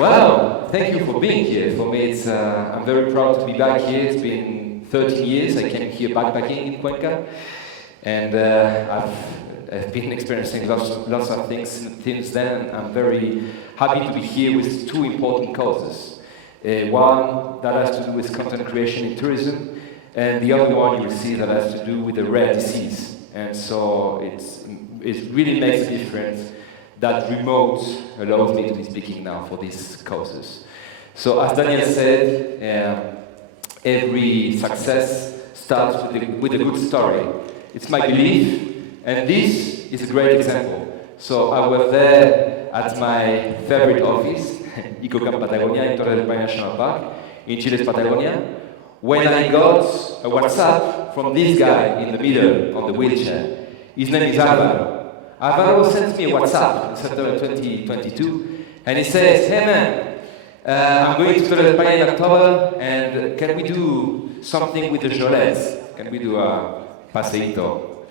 Well, thank you for being here. For me, I'm very proud to be back here. It's been 13 years. I came here backpacking in Cuenca, and I've been experiencing lots of things since then. I'm very happy to be here with two important causes. One that has to do with content creation in tourism, and the other one you will see that has to do with a rare disease. And so it really makes a difference that remote allows me to be speaking now for these causes. So as Daniel said, every success starts with a good story. It's my belief, and this is a great example. So I was there at my favorite office, EcoCamp Patagonia in Cerro Paine National Park, in Chile's Patagonia, when I got a WhatsApp from this guy in the middle on the wheelchair. His name is Alvaro. Alvaro sent me a WhatsApp in September 2022, and he says, "Hey man, I'm going to Cerro Paine in October, and can we do something with the Jolets? Can we do a paseíto,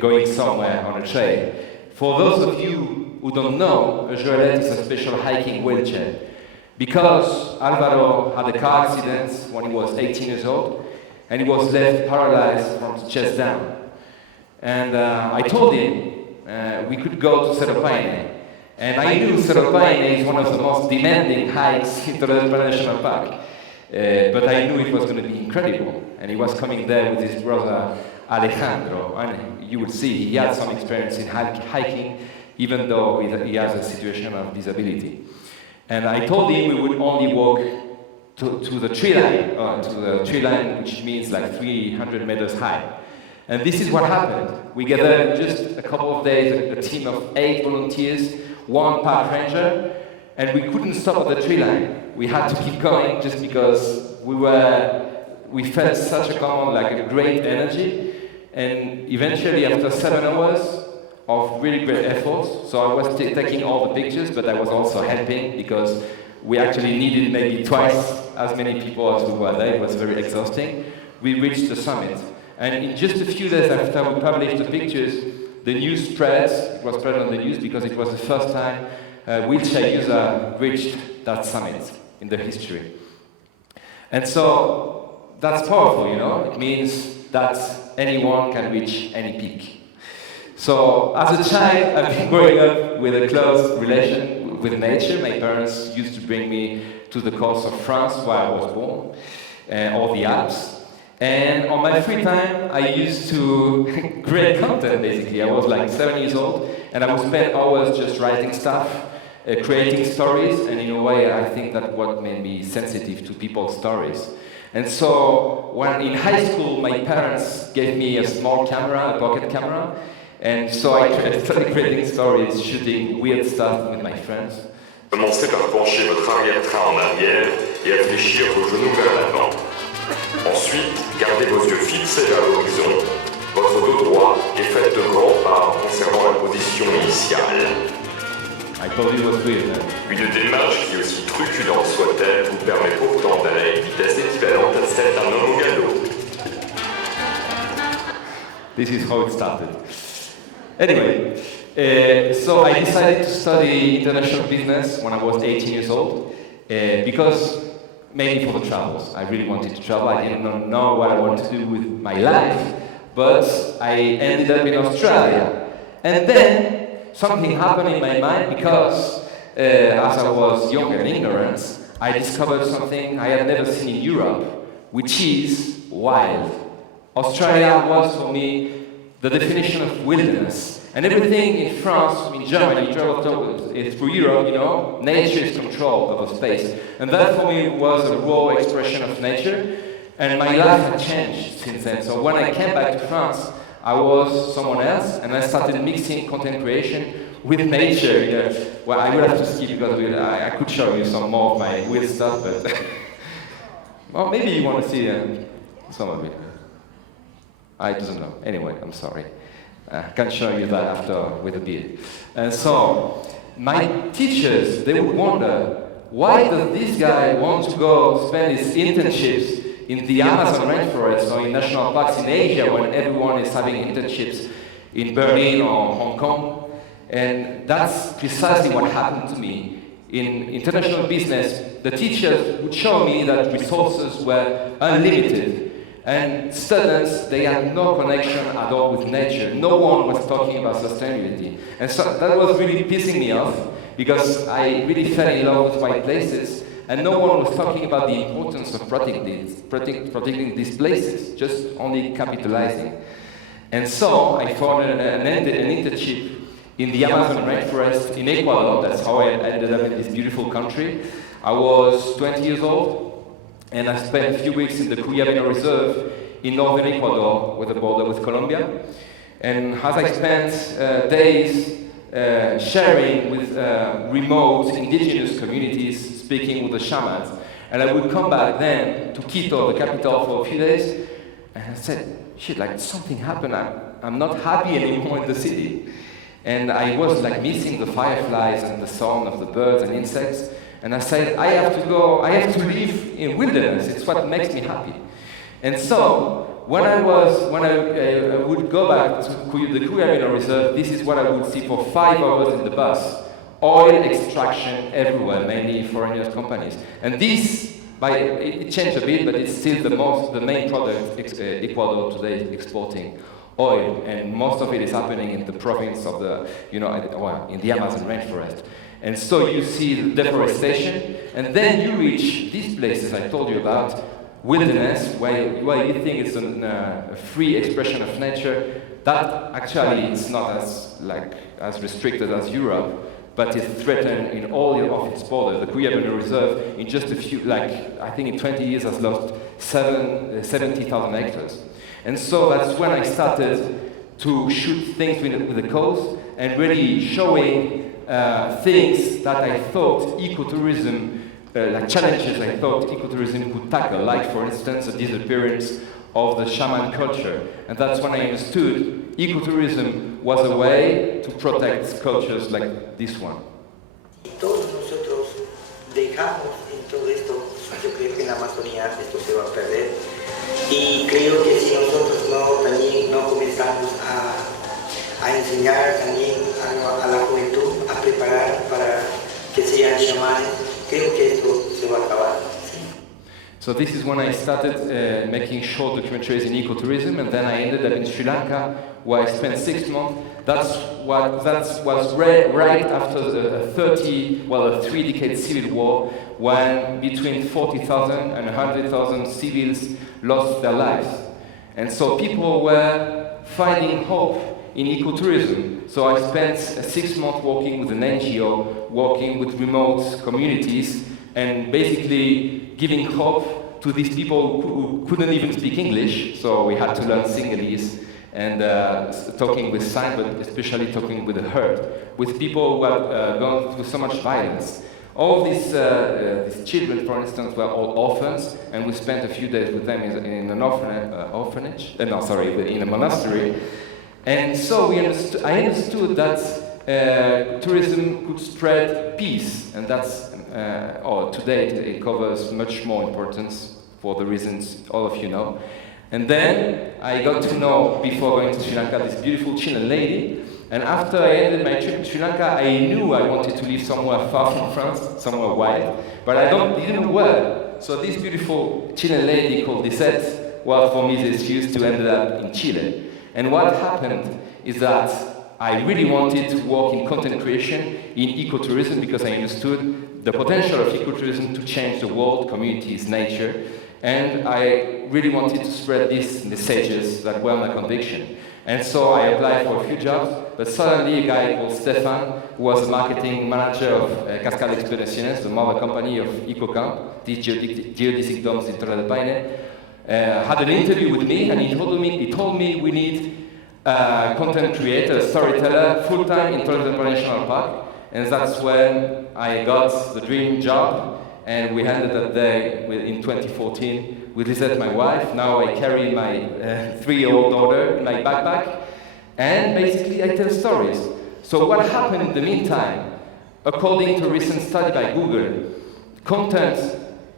going somewhere on a trail?" For those of you who don't know, a Jolet is a special hiking wheelchair. Because Alvaro had a car accident when he was 18 years old, and he was left paralyzed from the chest down. And I told him we could go to Cerro Paine. And I knew Cerro Paine is one of the most demanding hikes in Cerro Paine National Park. But I knew it was going to be incredible. And he was coming there with his brother Alejandro. And you will see he had some experience in hiking, even though he has a situation of disability. And I told him we would only walk to the tree line, which means like 300 meters high. And this is what happened. We gathered in just a couple of days a team of 8 volunteers, 1 park ranger, and we couldn't stop at the tree line. We had to keep going just because we felt such a great energy. And eventually, after 7 hours of really great effort, so I was taking all the pictures, but I was also helping because we actually needed maybe twice as many people as we were there. It was very exhausting. We reached the summit. And in just a few days after we published the pictures, the news spread. It was spread on the news because it was the first time a wheelchair user reached that summit in the history. And so that's powerful, you know? It means that anyone can reach any peak. So as a child, I've been growing up with a close relation with nature. My parents used to bring me to the coast of France where I was born, or the Alps. And on my free time, I used to create content, basically. I was like 7 years old, and I would spend hours just writing stuff, creating stories, and in a way, I think that's what made me sensitive to people's stories. And so, when in high school, my parents gave me a small camera, a pocket camera, and so I started creating stories, shooting weird stuff with my friends. Commencez par pencher votre arrière-train en arrière et réfléchir vos genoux vers l'avant. Ensuite, gardez vos yeux fixés vers l'horizon, votre dos droit et faites de grands pas en conservant la position initiale. I told you it was weird, man. Une démarche qui, aussi truculente soit-elle, vous permet pourtant d'aller à une vitesse équivalente à celle d'un homme au galop. This is how it started. Anyway, so I decided to study international business when I was 18 years old, because mainly for the travels. I really wanted to travel. I didn't know what I wanted to do with my life, but I ended up in Australia. And then something happened in my mind because as I was young and ignorant, I discovered something I had never seen in Europe, which is wild. Australia was for me the definition of wilderness. And everything in France, in Germany, you travel through Europe, you know, nature is controlled over space. And that for me was a raw expression of nature. And my life had changed since then. So when I came back to France, I was someone else, and I started mixing content creation with nature. You know, well, I will have to skip because I could show you some more of my weird stuff, but well, maybe you want to see some of it. I don't know. Anyway, I'm sorry. I can show you that after with a beard. And so, my teachers, they would wonder, why does this guy want to go spend his internships in the Amazon rainforest or in national parks in Asia when everyone is having internships in Berlin or Hong Kong? And that's precisely what happened to me in international business, the teachers would show me that resources were unlimited. And students, they had no connection at all with nature. No one was talking about sustainability. And so that was really pissing me off, because I really fell in love with white places, and no one was talking about the importance of protecting these places, just only capitalizing. And so I found an internship in the Amazon rainforest in Ecuador. That's how I ended up in this beautiful country. I was 20 years old, and I spent a few weeks in the Cuyabeno Reserve in northern Ecuador with a border with Colombia. And as I spent days sharing with remote indigenous communities, speaking with the shamans, and I would come back then to Quito, the capital, for a few days, and I said, shit, like something happened. I'm not happy anymore in the city. And I was like missing the fireflies and the song of the birds and insects. And I said, I have to live in wilderness. It's what makes me happy. And so, when I would go back to the Cuyabeno Reserve, this is what I would see for 5 hours in the bus. Oil extraction everywhere, mainly foreign companies. And this, it changed a bit, but it's still the main product Ecuador today is exporting. Oil, and most of it is happening in the province of in the Amazon rainforest. And so you see the deforestation, and then you reach these places I told you about, wilderness, where you think it's a free expression of nature. That actually is not as restricted as Europe, but it's threatened in all of its borders. The Cuyabeno Reserve, in just a few, I think in 20 years, has lost 70,000 hectares. And so that's when I started to shoot things with the coast and really showing things that I thought ecotourism, challenges I thought ecotourism could tackle, like for instance the disappearance of the shaman culture. And that's when I understood ecotourism was a way to protect cultures like this one. Todos nosotros dejamos en todo esto, yo creo que en la Amazonía esto se va a perder. Y creo que si nosotros también no comenzamos a enseñar también a la juventud, a preparar para que sean chamanes, creo que esto se va a acabar. So this is when I started making short documentaries in ecotourism, and then I ended up in Sri Lanka, where I spent 6 months. That was right after a 3-decade civil war, when between 40,000 and 100,000 civils lost their lives. And so people were finding hope in ecotourism. So I spent 6 months working with an NGO, working with remote communities, and basically giving hope to these people who couldn't even speak English. So we had to learn Sinhalese and talking with signs, but especially talking with the herd, with people who had gone through so much violence. All these children, for instance, were all orphans, and we spent a few days with them in an in a monastery. And so I understood that tourism could spread peace, and that's today it covers much more importance for the reasons all of you know. And then I got to know, before going to Sri Lanka, this beautiful Chilean lady. And after I ended my trip to Sri Lanka, I knew I wanted to live somewhere far from France, somewhere wild, but I didn't know where. So this beautiful Chilean lady called Lisette, well, for me, the excuse to end up in Chile. And what happened is that I really wanted to work in content creation, in ecotourism, because I understood the potential of ecotourism to change the world, communities, nature. And I really wanted to spread these messages that were my conviction. And so I applied for a few jobs, but suddenly a guy called Stefan, who was the marketing manager of Cascade Expediciones, the mother company of EcoCamp, these geodesic domes in Cerro Paine, had an interview with me, and he told me we need a content creator, a storyteller, full-time in Cerro Paine National Park. And that's when I got the dream job. And we ended that day in 2014 with Lisette, my wife. Now I carry my 3-year-old daughter in my backpack, and basically I tell stories. So what happened in the meantime? According to a recent study by Google, content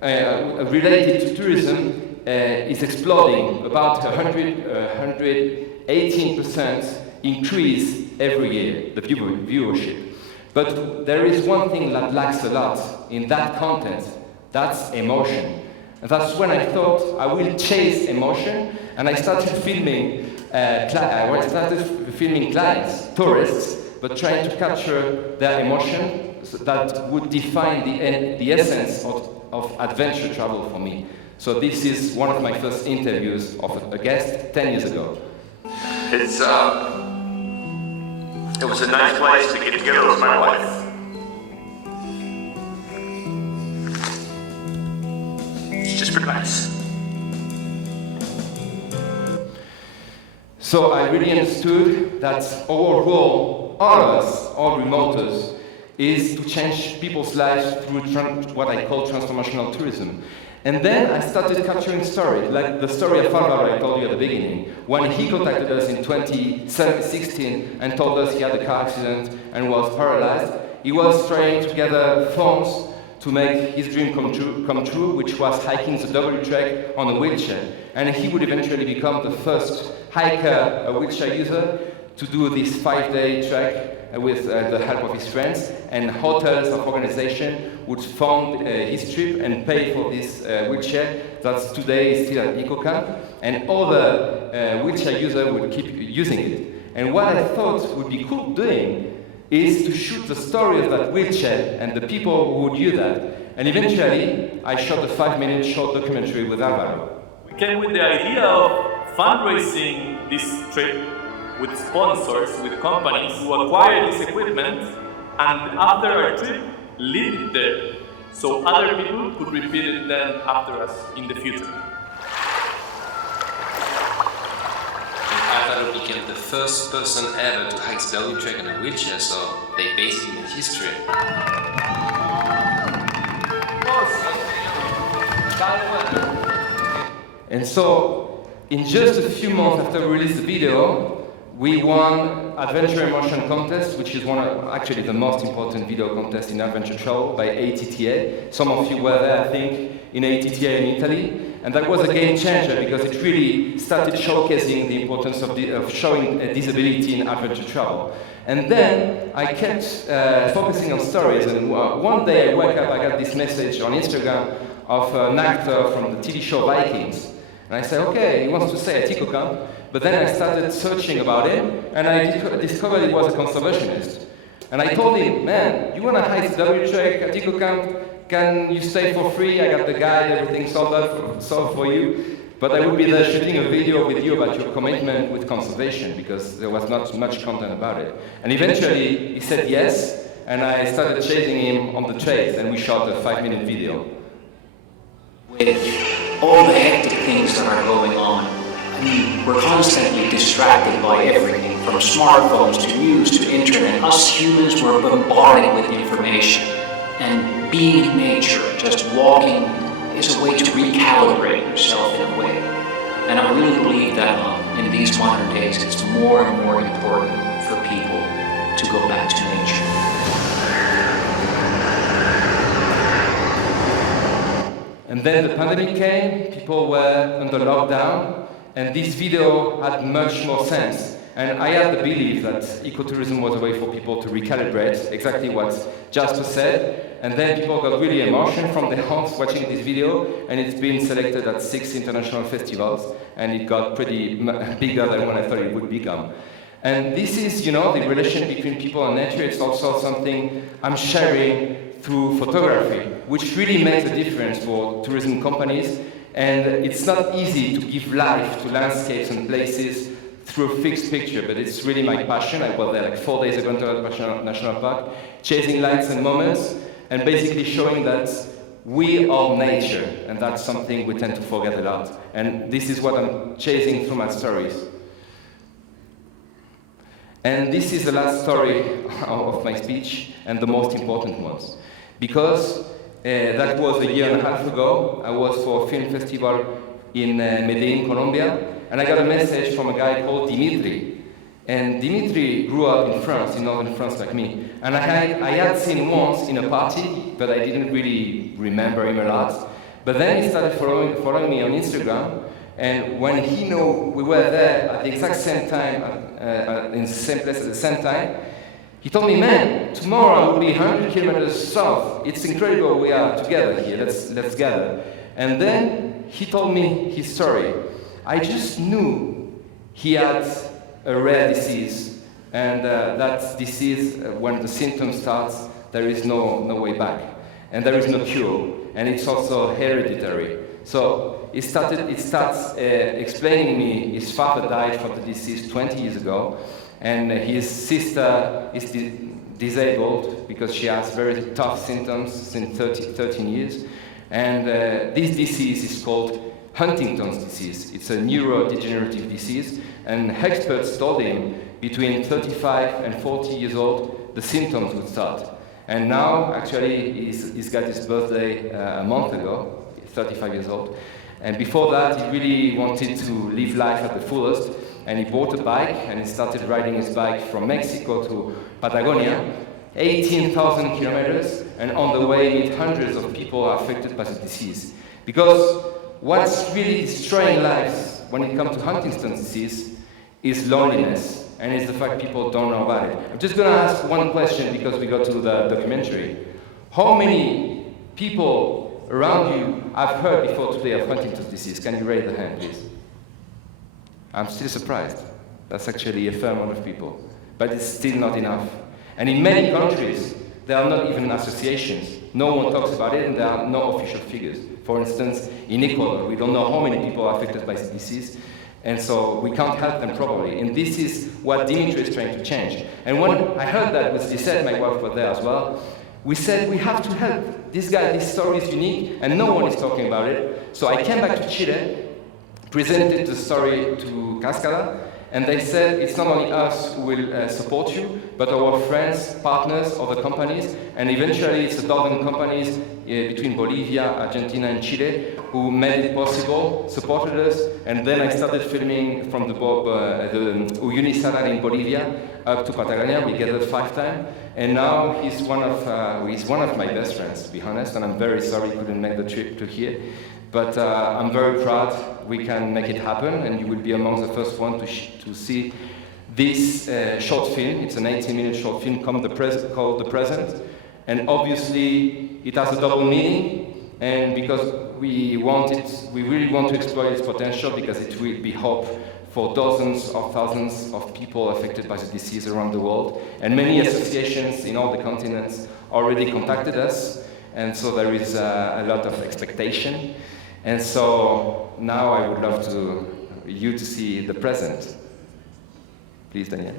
related to tourism is exploding, about 118% increase every year, the viewership. But there is one thing that lacks a lot in that content, that's emotion. And that's when I thought I will chase emotion, and I started filming clients, tourists, but trying to capture their emotion that would define the essence of adventure travel for me. So this is one of my first interviews of a guest 10 years ago. It was a nice place to get together with my wife. It's just pretty nice. So I really understood that our role, all of us, all remoters, is to change people's lives through what I call transformational tourism. And then I started capturing stories, like the story of Alvaro I told you at the beginning. When he contacted us in 2016 and told us he had a car accident and was paralyzed, he was trying to gather funds to make his dream come true, which was hiking the W trek on a wheelchair. And he would eventually become the first hiker, a wheelchair user, to do this 5-day trek with the help of his friends, and hotels of organization would fund his trip and pay for this wheelchair that today is still at EcoCamp, and other wheelchair users would keep using it. And what I thought would be cool doing is to shoot the story of that wheelchair and the people who would use that. And eventually, I shot a 5-minute short documentary with Alvaro. We came with the idea of fundraising this trip with sponsors, with companies who acquire this equipment, and after our trip, leave it there, so other people could repeat it then after us in the future. Alvaro became the first person ever to hike the W trek in a wheelchair, so they basically made history. And so, in just a few months after we released the video, we won Adventure Emotion Contest, which is actually the most important video contest in adventure travel by ATTA. Some of you were there, I think, in ATTA in Italy. And that was a game changer because it really started showcasing the importance of showing disability in adventure travel. And then I kept focusing on stories. And one day I woke up, I got this message on Instagram of an actor from the TV show Vikings. And I said, okay, he wants to stay at EcoCamp. But then I started searching about him, and I discovered he was a conservationist. And I told him, man, you want to hike the W trek at EcoCamp? Can you stay for free? I got the guide, everything solved for you. But I would be there shooting a video with you about your commitment with conservation, because there was not much content about it. And eventually, he said yes, and I started chasing him on the trails, and we shot a 5-minute video. With all the hectic things that are going on, I mean, we're constantly distracted by everything, from smartphones to news to internet. Us humans were bombarded with information. And being in nature, just walking, is a way to recalibrate yourself in a way. And I really believe that in these modern days, it's more and more important for people to go back to nature. And then the pandemic came, people were under lockdown, and this video had much more sense. And I had the belief that ecotourism was a way for people to recalibrate, exactly what Jasper said. And then people got really emotional from their homes watching this video, and it's been selected at 6 international festivals, and it got pretty bigger than what I thought it would become. And this is, the relation between people and nature. It's also something I'm sharing through photography, which really makes a difference for tourism companies. And it's not easy to give life to landscapes and places through a fixed picture, but it's really my passion. I was there like 4 days ago in Huntington National Park, chasing lights and moments, and basically showing that we are nature, and that's something we tend to forget a lot. And this is what I'm chasing through my stories. And this is the last story of my speech, and the most important ones. Because that was a year and a half ago. I was for a film festival in Medellin, Colombia, and I got a message from a guy called Dimitri. And Dimitri grew up in France, in northern France like me. And I had seen him once in a party, but I didn't really remember him a lot. But then he started following me on Instagram, and when he knew we were there at the exact same time, in the same place at the same time, He told me, man, tomorrow I will be 100 kilometers south. It's incredible we are together here, let's gather. And then he told me his story. I just knew he had a rare disease, and that disease, when the symptoms start, there is no way back. And there is no cure, and it's also hereditary. So it starts explaining me his father died from the disease 20 years ago, and his sister is disabled because she has very tough symptoms since 13 years. And this disease is called Huntington's disease. It's a neurodegenerative disease, and experts told him between 35 and 40 years old, the symptoms would start. And now, actually, he's got his birthday a month ago, 35 years old. And before that, he really wanted to live life at the fullest, and he bought a bike, and he started riding his bike from Mexico to Patagonia, 18,000 kilometers, and on the way meet hundreds of people affected by the disease. Because what's really destroying lives when it comes to Huntington's disease is loneliness, and it's the fact people don't know about it. I'm just going to ask one question because we got to the documentary. How many people around you have heard before today of Huntington's disease? Can you raise the hand, please? I'm still surprised. That's actually a fair amount of people. But it's still not enough. And in many countries, there are not even associations. No one talks about it, and there are no official figures. For instance, in Ecuador, we don't know how many people are affected by this disease, and so we can't help them properly. And this is what Dimitri is trying to change. And when I heard that with Lisette, my wife was there as well, we said we have to help this guy. This story is unique, and no one is talking about it. So I came back to Chile, presented the story to Cascada, and they said it's not only us who will support you, but our friends, partners, other companies, and eventually it's a dozen companies between Bolivia, Argentina, and Chile who made it possible, supported us, and then I started filming from the Uyuni Salar in Bolivia up to Patagonia. We gathered 5 times, and now he's one of my best friends, to be honest, and I'm very sorry he couldn't make the trip to here. But I'm very proud we can make it happen, and you will be among the first one to see this short film. It's an 18-minute short film called The Present, and obviously it has a double meaning, and because we really want to exploit its potential, because it will be hope for dozens of thousands of people affected by the disease around the world, and many associations in all the continents already contacted us, and so there is a lot of expectation. And so now I would love you to see The Present. Please, Daniel.